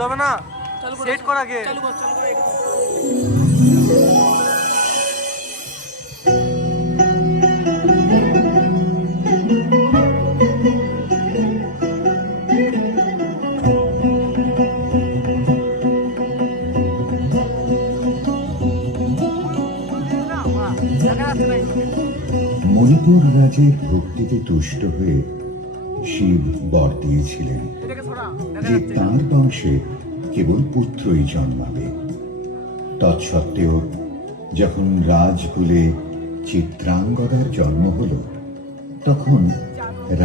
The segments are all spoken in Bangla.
তবে না সেট করা গে মণিপুর রাজের ভক্তিতে তুষ্ট হয়ে শিব বর দিয়েছিলেন যে তাঁর বংশে কেবল পুত্রই জন্মাবে। তৎসত্ত্বেও যখন রাজকুলে চিত্রাঙ্গদার জন্ম হল, তখন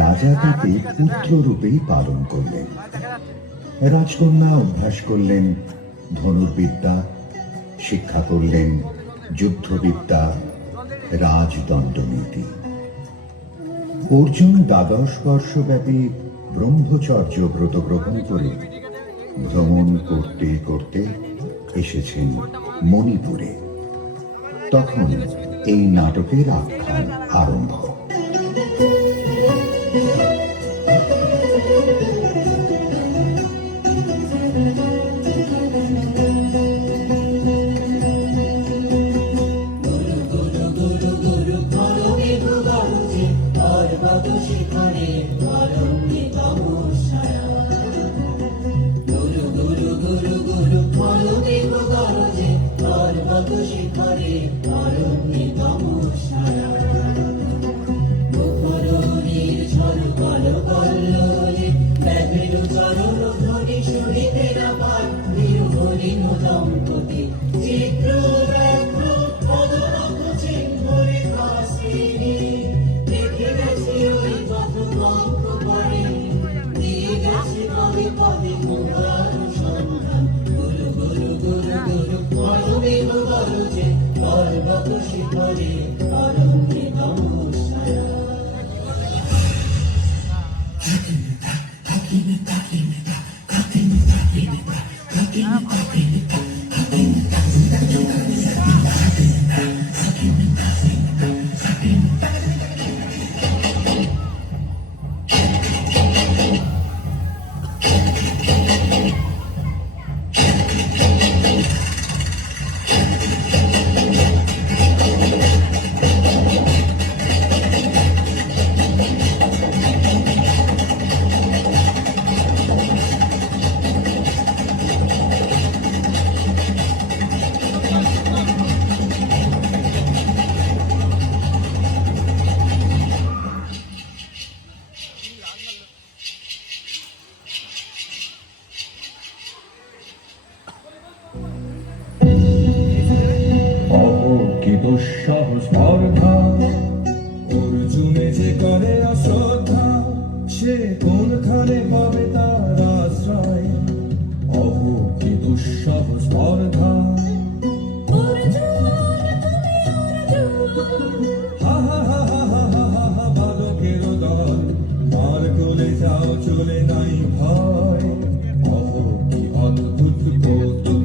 রাজা তাকে পুত্ররূপেই পালন করলেন। রাজকন্যা অভ্যাস করলেন ধনুর্বিদ্যা, শিক্ষা করলেন যুদ্ধবিদ্যা, রাজদণ্ডনীতি। অর্জুন 12 বর্ষব্যাপী ব্রহ্মচর্য ব্রত গ্রহণ করে ভ্রমণ করতে করতে এসেছেন মণিপুরে। তখন এই নাটকের আখ্যান আরম্ভ। অর্জুনে যে করে অশ্রদ্ধা, সে কোনখানে পাবে তার আশ্রয়? অহো কি দুঃসহ স্পর্ধা। হা হা হা হা হা হা হা হা, বালকের দল মার কোলে যাও, চলে নাই ভয়। অহো কি অদ্ভুত কৌতুক।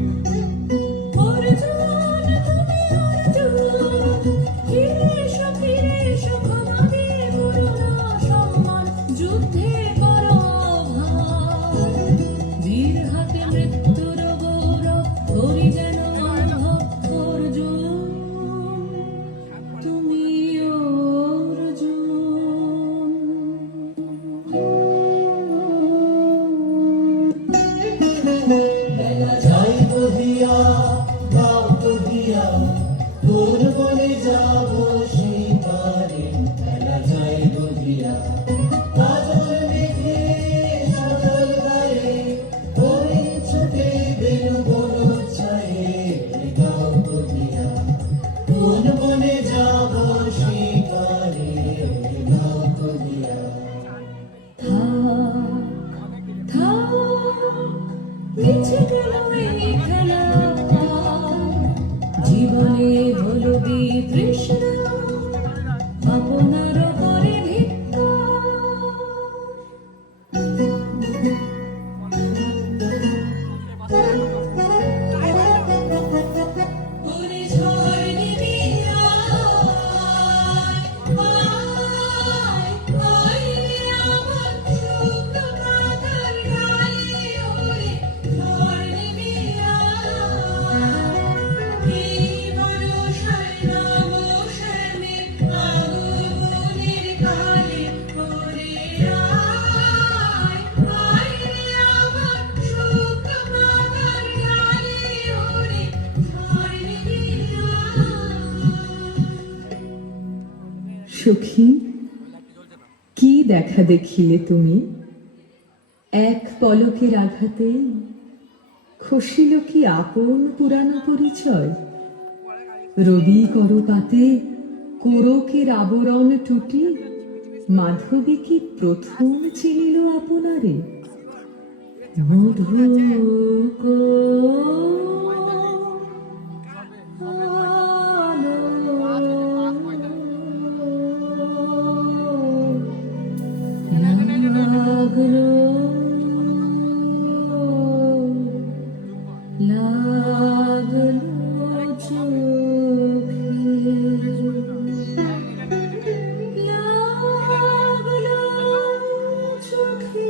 জীবনে হলো বিতৃষ্ণ আপনার করে ভিক্ষা। সখী, কি দেখা দেখিলে তুমি? এক পলকের আঘাতে খসিল কি আপন পুরানো পরিচয়? রবি করপাতে কোরকের আবরণ টুটি মাধবী কি প্রথম চিনিল আপনারে? মধুক লাগলো লাগলো চোখে, লাগলো চোখে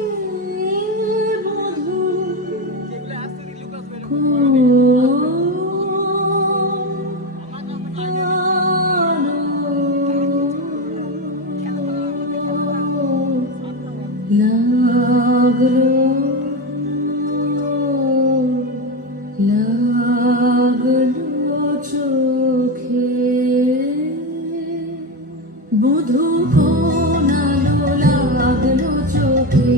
মধু লাগলো লাগলো চোখে, বধূ কোনালো লাগলো চোখে,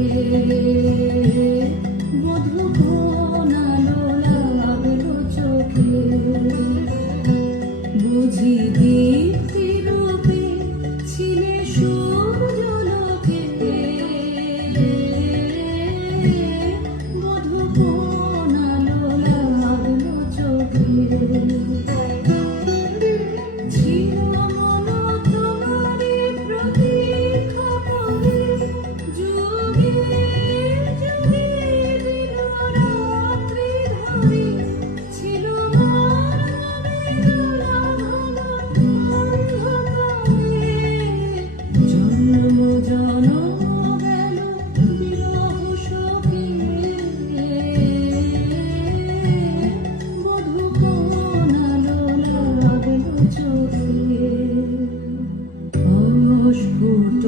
বধূ কোনালো লাগলো চোখে, বুঝি দীপ্তি রূপে ছিলে সূর্যলোকে, বধূ কোনালো লাগলো চোখে, ছিল মন তোমারি প্রতীক্ষা করে, যুগে যুগে দিন রাত্রি ধরে, ছিল মন বেদনা অন্ধকারে, জন্ম জনম গেল বিরহ শোকে, বধূ কোনালো লাগলো চোখে, অস্ফুট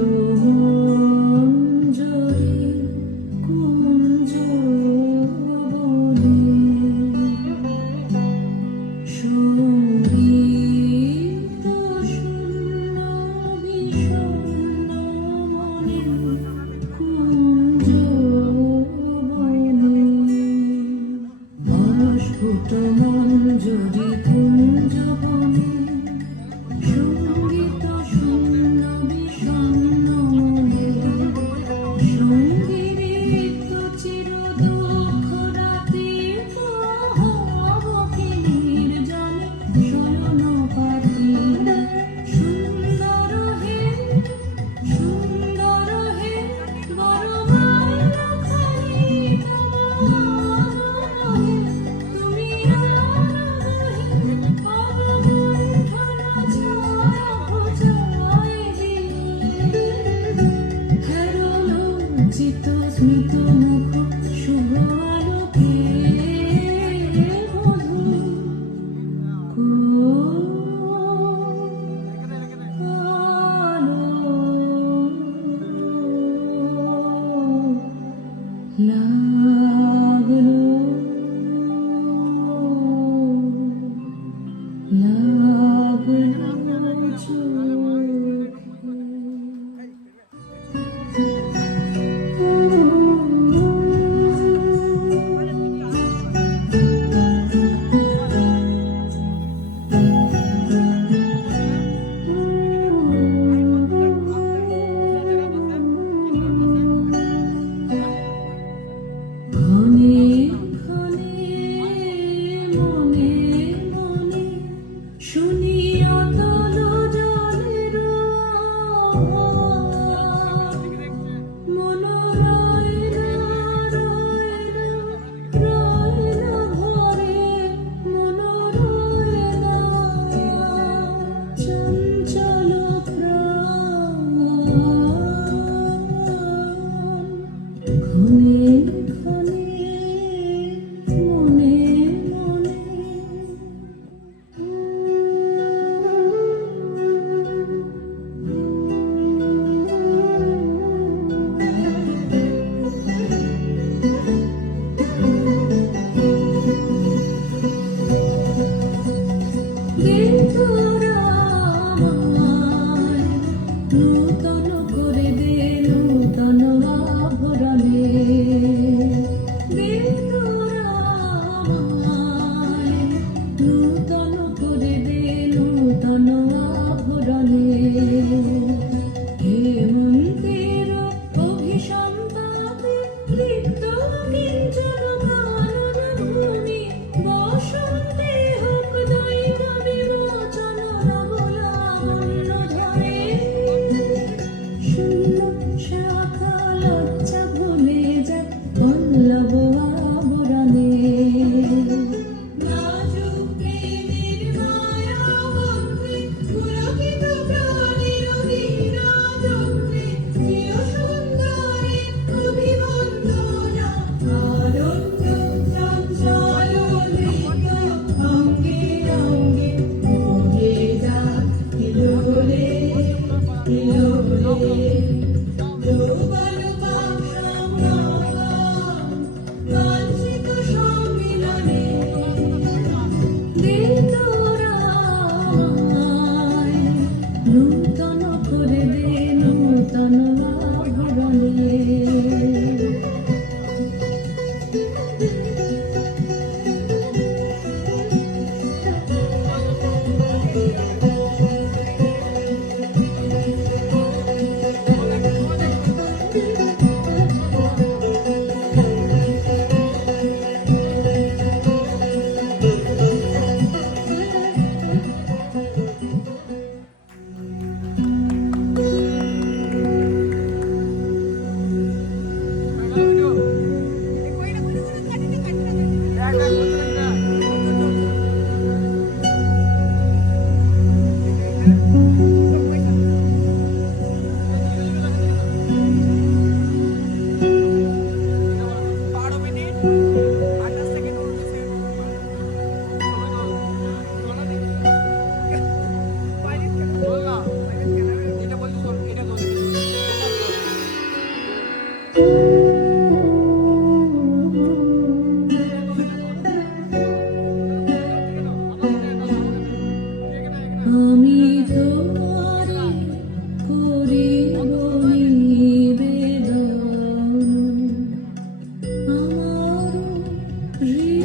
মঞ্জরি কুঞ্জ বনে, সঙ্গীত শূন্য বিষণ্ণ মনে, কুঞ্জ বনে, অস্ফুট মঞ্জরি কুঞ্জ বনে, সঙ্গীত শূন্য বিষণ্ণ মনে, সঙ্গীত চির দুঃখ রাতে হব কি নির্জনে শয়ন পাতি, সুন্দর হে বড় খালি তোমার হে, তুমি আর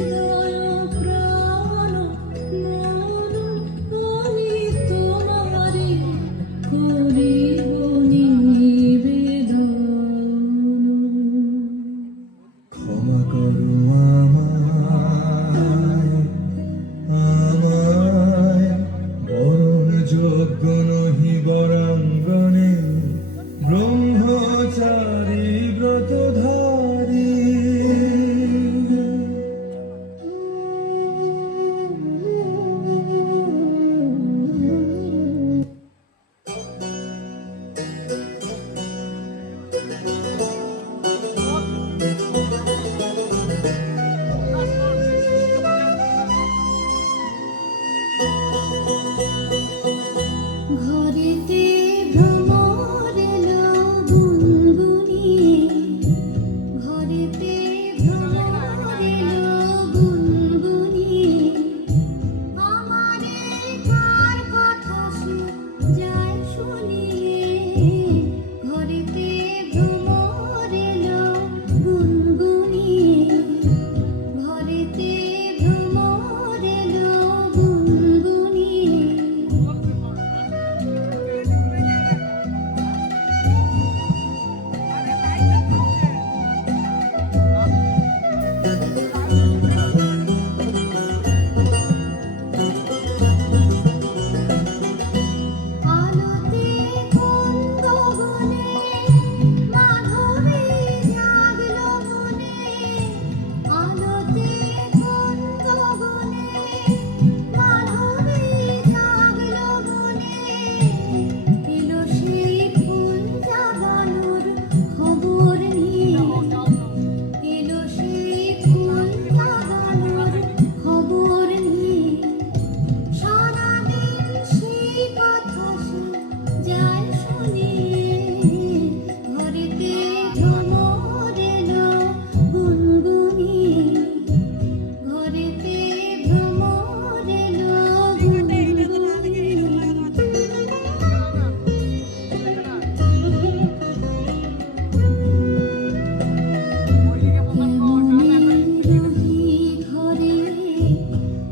হৃদয় প্রাণ মন আমি তোমারে করিব নিবেদন। ক্ষমা করো আমায়, আমায় বরণ যোগ্য নহি বরাঙ্গনে ব্রহ্মচারী ব্রতধারী। ঘরেতে ভ্রমর এলো গুনগুনিয়ে, ঘরেতে ভ্রমর এলো গুনগুনিয়ে, আমারে কার কথা সে যায় শুনিয়ে। ঘরেতে ভ্রমর এলো গুনগুনিয়ে, ঘরেতে ভ্রমর এলো গুনগুনিয়ে। আলোতে কোন গগনে মাধবী জাগলো মনে, আলোতে কোন গগনে মাধবী জাগলো মনে। এলো সেই ফুল জাগানোর খবর নিয়ে, এলো সেই ফুল জাগানোর খবর নিয়ে। সারাদিন সেই কথা সে যায় শুনিয়ে। ঘরেতে ভ্রমর এলো গুনগুনিয়ে, ঘরেতে ভ্রমর এলো গুনগুনিয়ে। কেমনে রহি ঘরে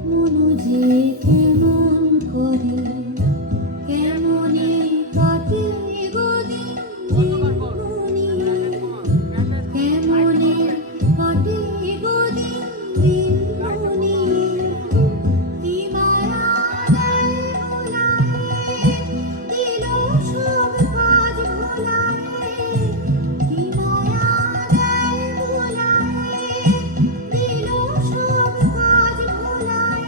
মনু যে কেমন করে, কেমনে কাটে গো দিন গুনিয়ে, কেমনে কাটে গো দিন গুনিয়ে। কি মায়া দেয় ভোলায়, দিল সব কাজ ভোলায়। কি মায়া দেয় ভোলায়, দিল সব কাজ ভোলায়।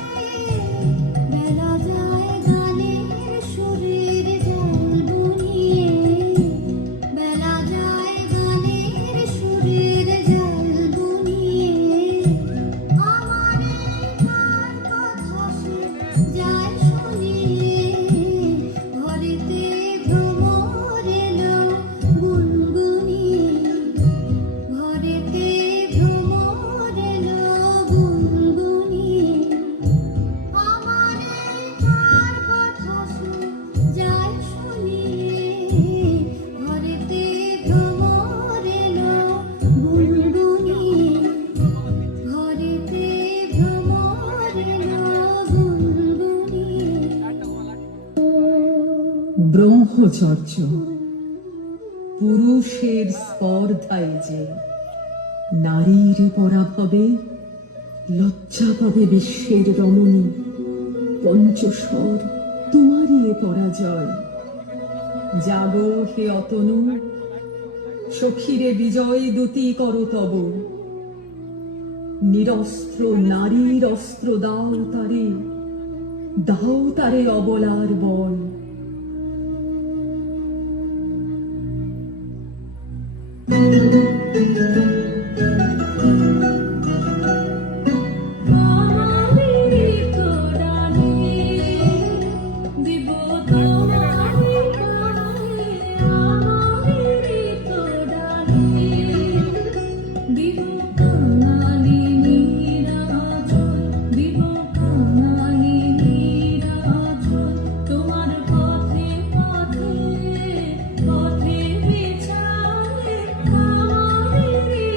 বেলা যায় গানের সুরের জাল বুনিয়ে, বেলা যায় গানের সুরের জাল বুনিয়ে। আমারে কার কথা সে যায় শুনিয়ে। ঘরেতে ভ্রমর এলো গুনগুনিয়ে, ঘরেতে ভ্রমর এলো গুনগুনিয়ে। আমারে কার কথা সে যায় শুনিয়ে। ঘরেতে ভ্রমর এলো গুনগুনিয়ে, ঘরেতে ভ্রমর এলো গুনগুনিয়ে। ব্রহ্মচর্য পুরুষের স্পর্ধায় যে নারীর পরাভবে লজ্জা পাবে বিশ্বের রমণী। পঞ্চস্বর তোমারই এ পরাজয়। জাগো হে অতনু, সখীরে বিজয় দূতি করো তব। নিরস্ত্র নারীর অস্ত্র দাও তারে, দাও তারে অবলার বল। আমারে তোড়ালে দিব তোমারে পায়ে। আমারে তোড়ালে দিব কাঙালি নিরাচল, দিব কাঙালি নিরাচল। তোমার পথে পথে পথে বিছালে আমারে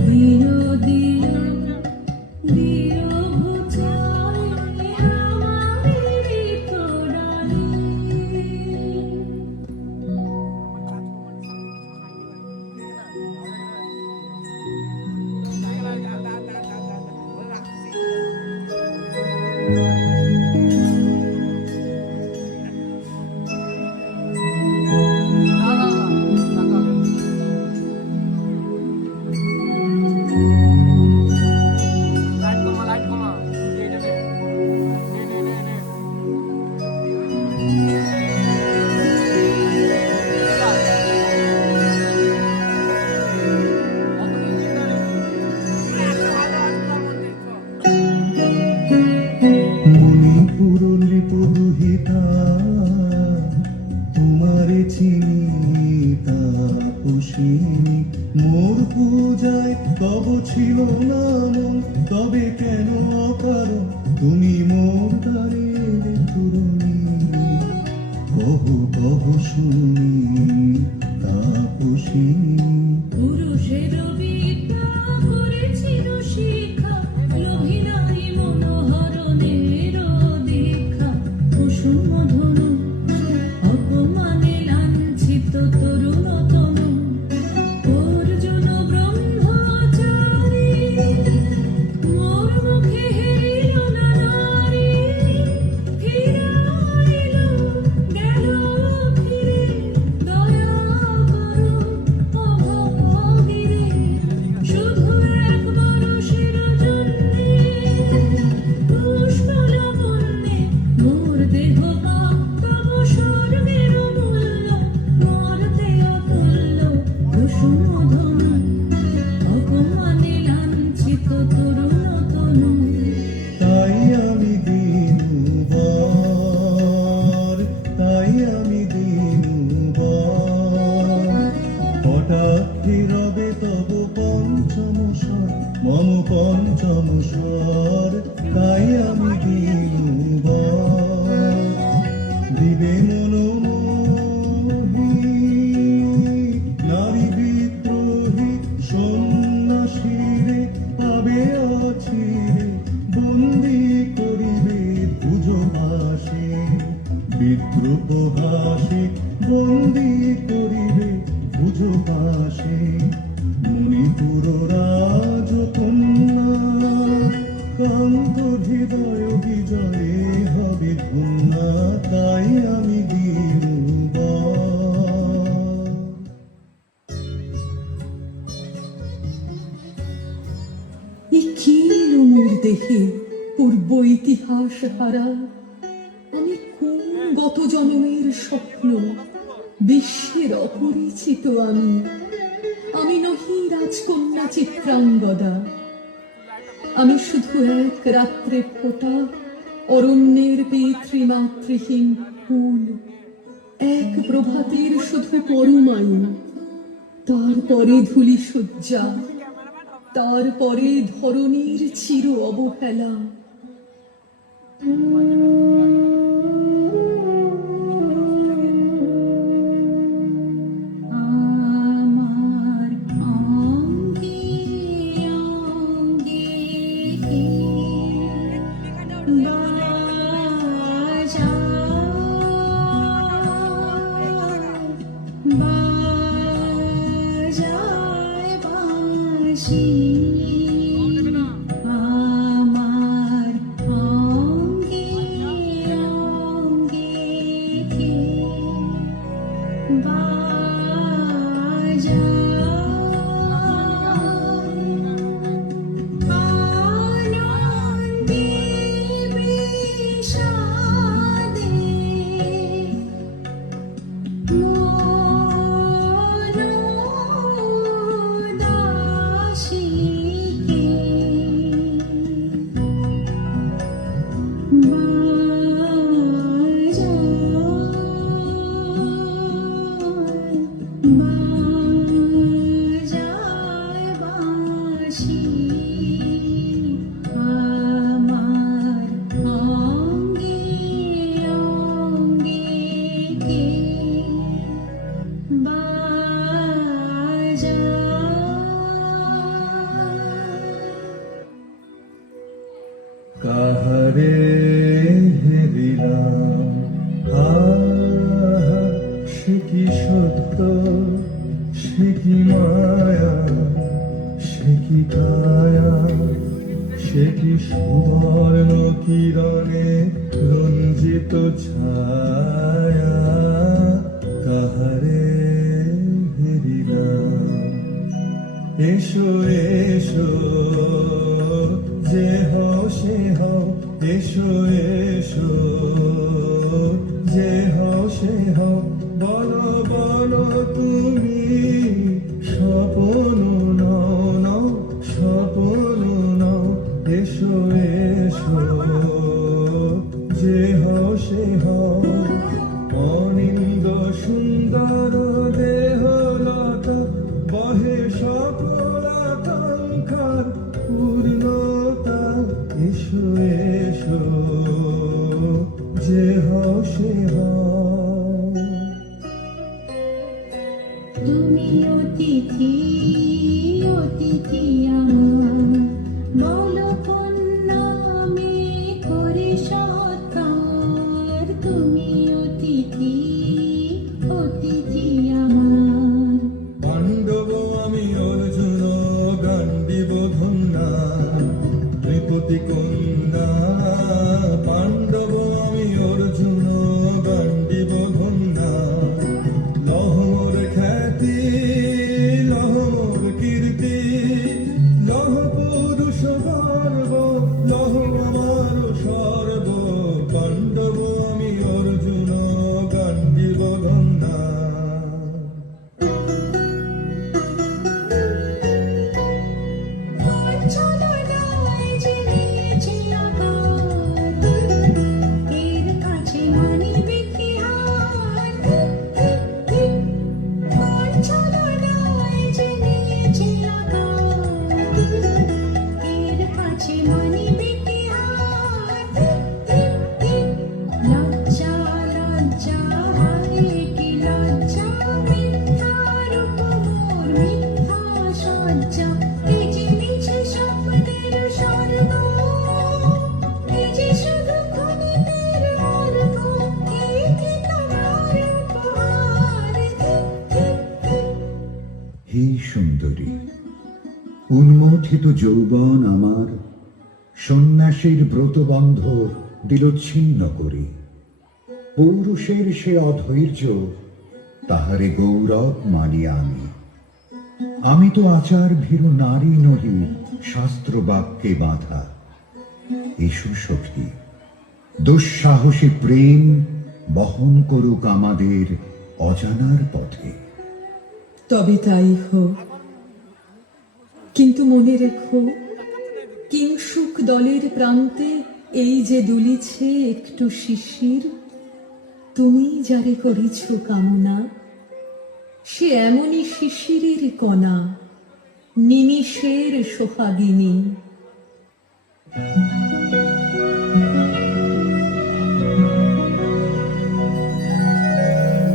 দিও দিও দিও ভুচালে আমারে তোড়ালে লাইট কমা এই নে মণিপুর নৃপদুহিতা তোমারে চিনি তাপসিনী মোর পূজায় তব ছিল না মন তবে কেন অকারণ তুমি মোর দ্বারে তরুণী কহ কহ শুনি তাপসিনী পুরুষের বিদ্যা করেছিল শিক্ষা লোভী নারী মনোহরণের দীক্ষা কুসুম ধনু অপমানে লাঞ্ছিত তরুণ তনু অর্জুন ব্রহ্মচারী মোর মুখে হেরিল না নারী ফিরাইল গেল ফিরে দয়া করো অভগিরে শুধু এক বরষের জন্যে পুষ্প লাবণ্যে মোর দেহ তব স্বর্গের মূল্য মরতে অতুল্য কুসুম ধনু অপমানে লাঞ্ছিত তরুণ তনু তাই আমি দিনুবার তাই আমি দিনুবার কটাক্ষে রবে তব পঞ্চম স্বর মম পঞ্চম স্বর তাই আমি দিনুবার দিবে মনোমোহী নারী বিদ্রোহী সন্ন্যাসীরে পাবে অচিরে বন্দি করিবে পুজো হাসে বিদ্রোহ হাসে বন্দি করিবে পুজো হাসে মণিপুর রাজকন্যা কান্ত হৃদয় বিজয়ে হবে ধন্যা তাই আমি দিনুবার এ কি এলো মোর দেহে পূর্ব ইতিহাস হারা আমি কোন গত জন্মের স্বপ্ন বিশ্বের অপরিচিত আমি নহি রাজকন্যা চিত্রাঙ্গদা আমি শুধু এক রাত্রে ফোটা অরণ্যের পিতৃমাতৃহীন ফুল এক প্রভাতের শুধু পরমায়ু তারপরে ধূলি সজ্জা তারপরে ধরণীর চির অবহেলা আমার অঙ্গে অঙ্গে বাজায় বাঁশি আমার অঙ্গে অঙ্গে আনন্দে বিষাদে মনোদাসীকে বাজায় বাঁশি আমার অঙ্গে অঙ্গে বাজায় সে কি মায়া, সে কি কায়া, সে কি সুবর্ণ কিরণে রঞ্জিত ছায়া, কাহারে হেরিলাম। এসো এসো যে হও সে হও, এসো এসো যে হও সে হও, বলো বলো তুমি স্বপন নাও নাও, স্বপন নাও, এসো এসো যে হও সে হও। অনিন্দ সুন্দর দেহ লতা বহে সকল আকাঙ্ক্ষার পূর্ণতা, এসো এসো যে হও সে হও। তুমি অতিথি অতিথি আমার, বলো কোন নামে করি সৎকার। তুমি অতিথি অতিথি আমার। পাণ্ডব আমি অর্জুন গান্ডীব ধন্যা, নৃপতি কন্যা। পাণ্ডব আমি অর্জুন গান্ডীব ধন্যা, লহমোর খ্যাতি লহমোর কীর্তি, লহ পুরুষ গর্ব, লহ আমার সর্ব। পাণ্ডব আমি অর্জুন গান্ডীব ধন্যা। ছলনায় যে নিয়েছে আকার, এর কাছে মানিবে কি হার। ছলনায় যে নিয়েছে আকার, এর কাছে মানিবে কি হার। লজ্জা লজ্জা হায় কি লজ্জা, মিথ্যার উপর মিথ্যা সজ্জা। এই যে মিছে স্বপ্নের স্বর্গ, এই যে শুধু ক্ষণিকের মর্গ, এই কি তোমার উপহার। হে সুন্দরী, উন্মথিত যৌবন আমার সন্ন্যাসীর ব্রতবন্ধ দিল ছিন্ন করে। পৌরুষের সে অধৈর্য, তাহারে গৌরব মানি আমি। আমি তো আচার ভীরু নারী নহি, শাস্ত্র বাক্যে বাঁধা। এসো সখী, দুঃসাহসী প্রেম বহন করুক আমাদের অজানার পথে। তবে তাই হোক, কিন্তু মনে রেখো, কিংসুক দলের প্রান্তে এই যে দুলিছে একটু শিশির, তুমি যারে করিছ কামনা, সে এমনই শিশিরের কণা, নিমিষের সোহাগিনী।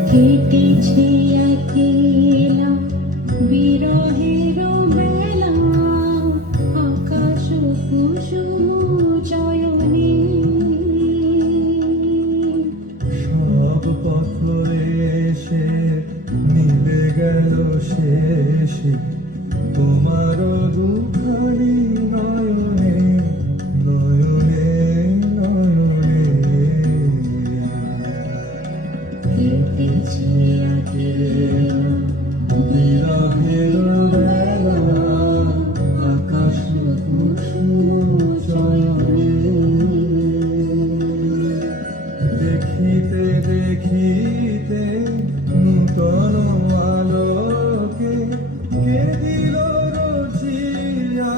কেটেছে একলা বিরহের বেলা, আকাশ কুসুম চয়নে। সব পথরে এসে মিলে গেল শেষে তোমার দুখানি নয়নে নয়নে নয়নে। কেটেছে একলা বিরহের বেলা, আকাশ কুসুম চয়নে। দেখিতে দেখিতে নূতন আলোকে কে দিল রচিয়া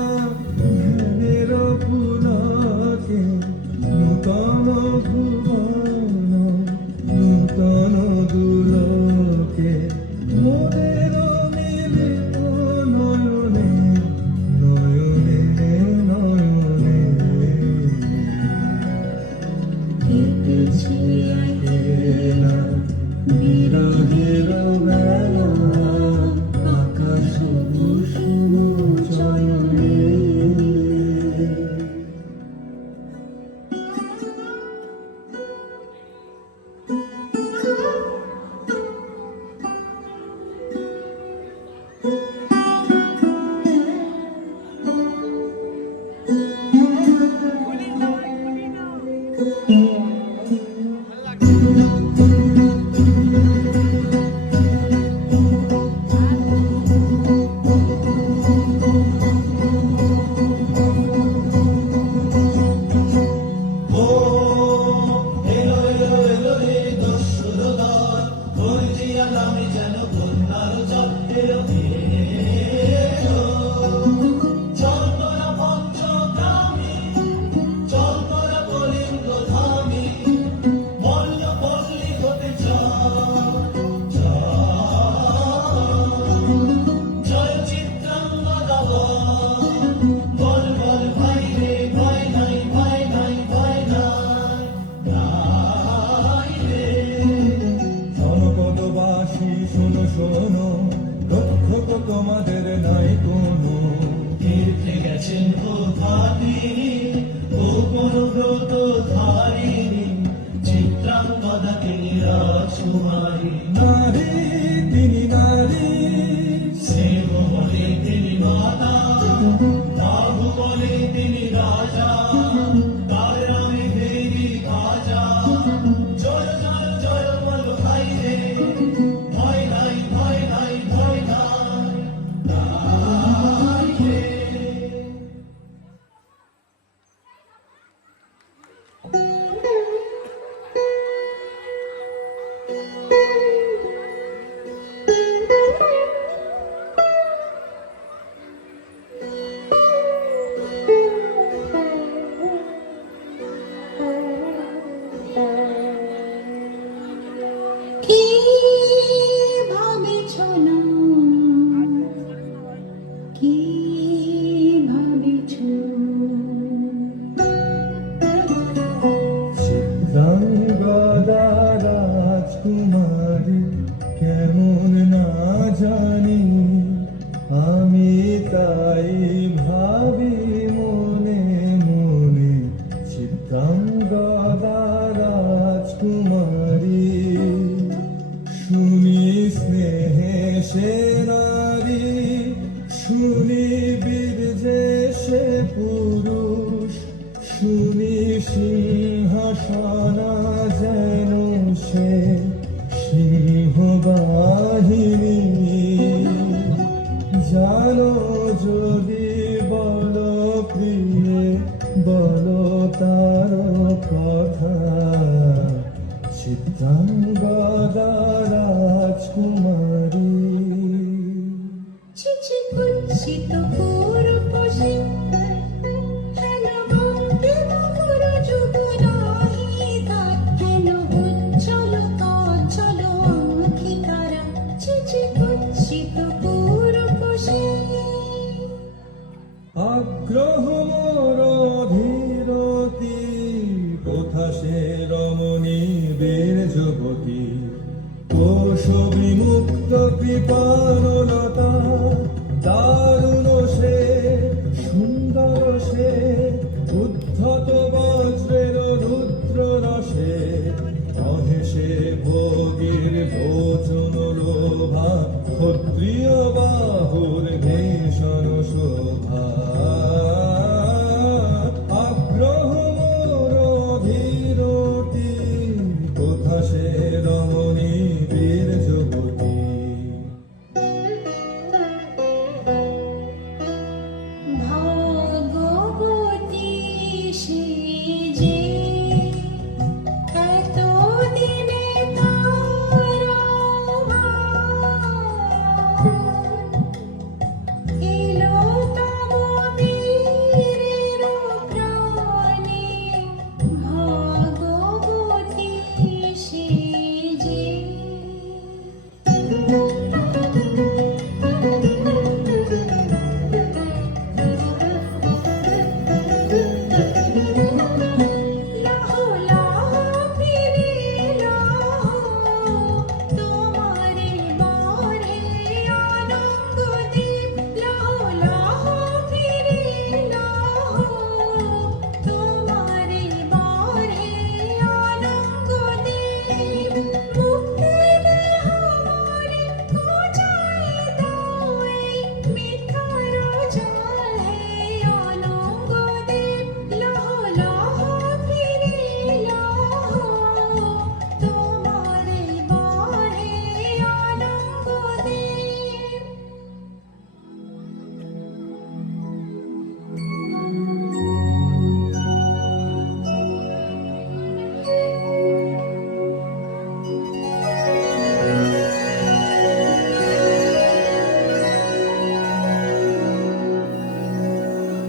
সিংহ থাকিনি গোপন ব্রত ধারিণী চিত্রাঙ্গদা তিনি রাজকুমারী নারী তিনি নারী স্নেহ বলে তিনি মাতা বাহুবলে তিনি রাজা তার নামে ভেরি খাজা জয় জয় জয় বলো ভাই রে ভয় নাই ভয় নাই ভয় নাই তাই রে। কি ভাবেছ না কি ভাবেছ চিত্রাঙ্গদা রাজকুমারী কেমন না জানি আমি তাই ভাবি মনে মনে চিত্রাঙ্গদা রাজকুমারী শুনি স্নেহে সে নারী শুনি বীর্যে সে পুরুষ শুনি সিংহাসনা যেন সে সিংহবাহিনী জানো যদি বলো প্রিয়ে বলো তার কথা চিত্রাঙ্গদা রাজকুমারী চিচি কুচ্ছিত পুরুষে হেন ভক্তি মধুর যুগ নাহি তার হেন উজ্জ্বল কাজল আঁখি তারা চিচি কুচ্ছিত পুরুষে আগ্রহ মোর ধীরতি কোথা সে রমণী বীর যুবতী কোশ বিমুক্ত কৃপানলতা দারুণ সে সুন্দর সে উদ্ধত বজ্রের রুদ্র রসে অহেসে ভোগীর ভোজন লোভা ক্ষত্রিয় বাহুর ভীষণ শোভা আগ্রহ মোর ধীরতি কোথা সে রমণী বীর যুবতী ভাগবতী সে যে এত দিনে তারা এলো তব বীরের প্রাণে ভাগবতী সে যে লাহো লাহো ফিরে লাহো তোমারে বারে আনন্দ দীপ লাহো লাহো ফিরে লাহো তোমারে বারে আনন্দ দীপ মুক্তি দে হামারে কোজায় দাওয়ে মিঠার যায় আনন্দ দীপ লাহো লাহো ফিরে লাহো তোমারে বারে আনন্দ দীপ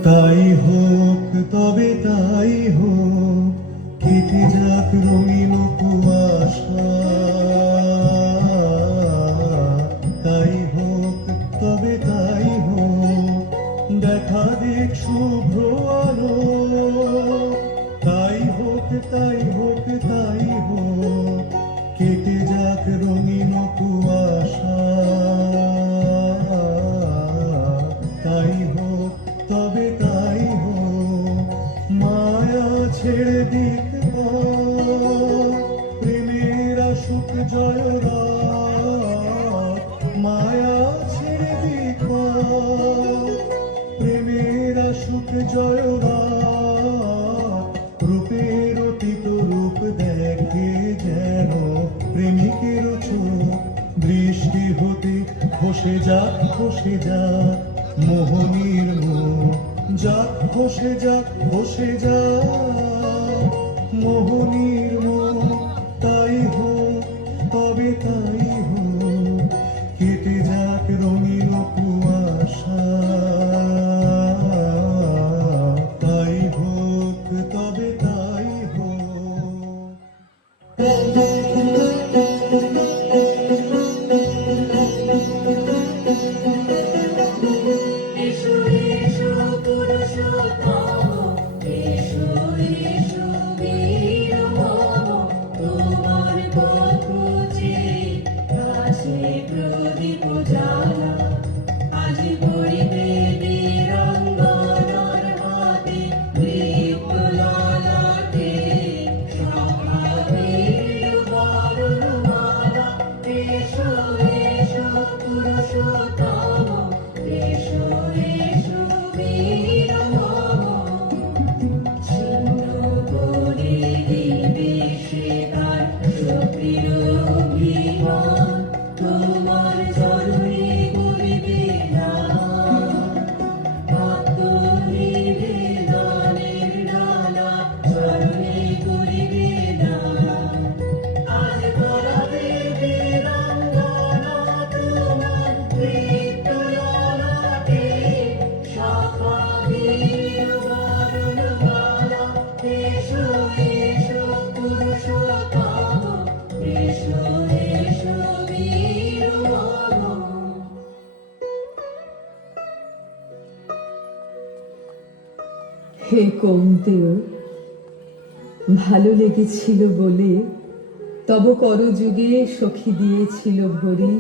তাই হোক তবে তাই হোক কেটে যাক রঙিন কুয়াশা তাই হোক তবে তাই হোক দেখা দেখ শুভ্র আলো তাই হোক তাই হোক তাই হোক কেটে যাক রঙিন কুয়াশা তাই হোক তবে তাই প্রেমের সুখ জয় রাত, রূপের অতীত রূপ দেখে যেন প্রেমিকের চোখ, দৃষ্টি হতে খসে যাক মোহনীর মুখ, যাক খসে যাক মোহনীর মুখ, তাই হোক তবে তাই হোক, কেটে যাক রঙিন কুয়াশা, তাই হোক তবে তাই হোক। এসো এসো পুরুষোত্তম, এসো এসো বীর ভব, তোমার পথ চেয়ে কাছে প্রদীপ জ্বালা, আজ পড়িবে বীরাঙ্গনার হাতে দীপ্ত ললাটে, সখাবীর বরণমালা। এসো এসো পুরুষোত্তম, এসো এসো বীর ভব, ছিন্ন করে দিবে সে তার শক্তির অভিমান, তোমার চরণে করিবে দান, আত্মনিবেদনের ডালা চরণে করিবে দান। আজ করাবে বীরাঙ্গনা তোমার দীপ্ত ললাটে, সখাবীর বরণমালা। এসো এসো পুরুষোত্তম, এসো এসো বীর ভব। হে কৌন্তেয়, ভালো লেগেছিল বলে তব করযুগে সখী দিয়েছিল ভরি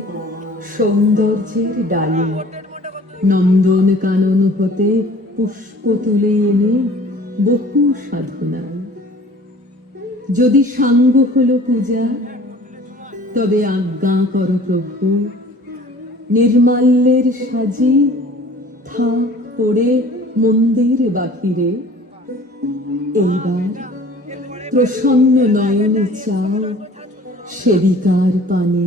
সৌন্দর্যের ডালি, নন্দন কানন হতে পুষ্প তুলে এনে বহু সাধনায়। যদি সাঙ্গ হলো পূজা, তবে আজ্ঞা কর প্রভু, নির্মাল্যের সাজি থাক পড়ে মন্দির বাহিরে। এইবার প্রসন্ন নয়নে চাও সেবিকার পানে।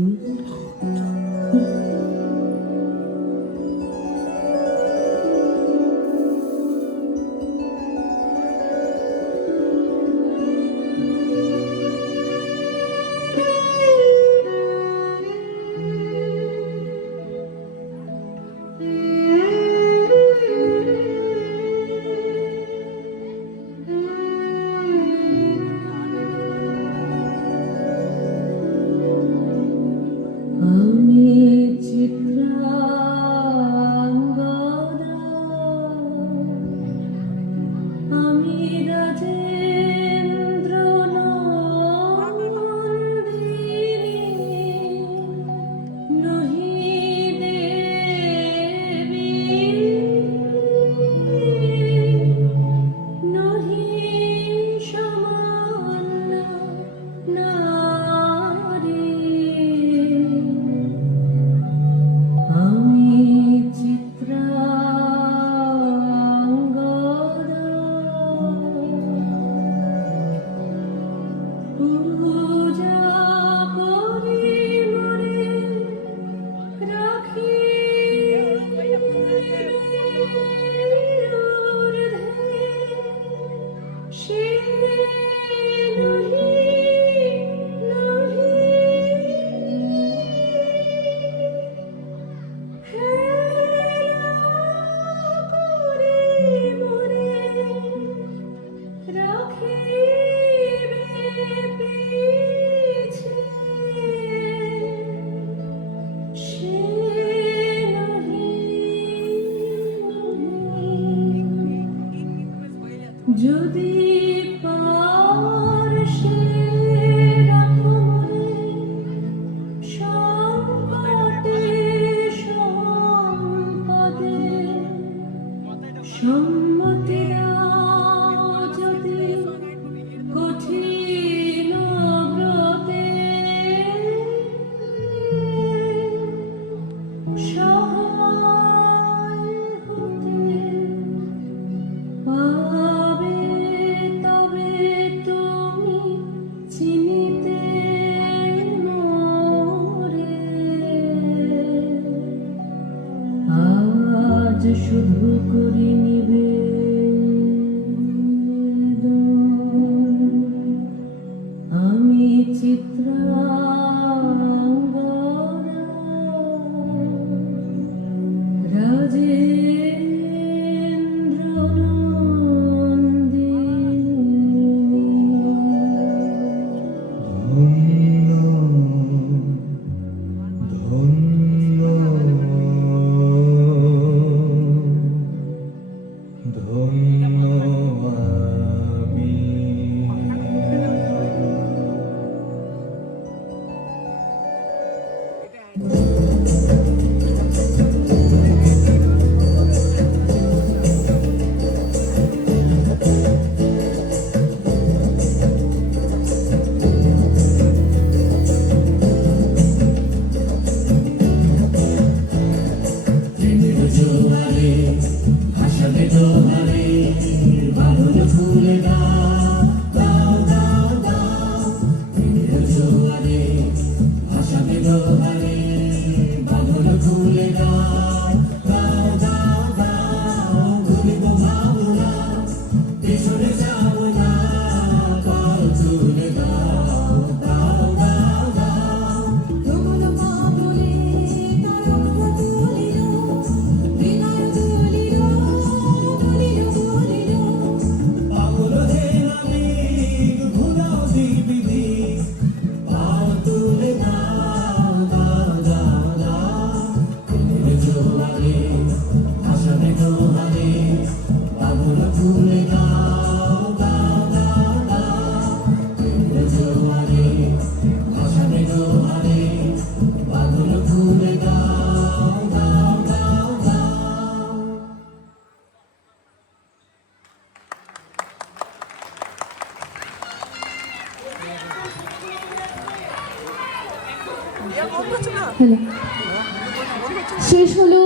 যদি পারশে রাখো মোরে সম্পদে সম্পদে, সম্মতি দাও যদি কঠিন ব্রতে, সহায় আজ শুধু করি নিবেদন, আমি চিত্রাঙ্গনা রাজেন্দ্র নন্দিনী। ধন্য ধন্য ধন্য আমি। প্রেমের জোয়ারে ভাসাবে তোমারে, বাঁধন খুলে দাও দাও দাও দাও। প্রেমের জোয়ারে ভাসাবে তোমারে, বাঁধন খুলে দাও দাও দাও দাও। ভুলিব ভাবনা, পিছনে যাব না, পথ তুলে দাও দাও দাও দাও। প্রবল পাবনে তরঙ্গ তুলিল, হৃদয় তুলিল, তুলিল তুলিল। পাগল হেরামি ঘুরাও দিবিদি, পাও তুলে দাও দাও দাও দাও। প্রেমের জোয়ারে ভাসাবে তোমারে, পাগল তুলে দাও দাও দাও দাও। প্রেমের জোয়ারে ভাসাবে তোমারে, পাগল তুলে দাও দাও দাও দাও। শেষ হলো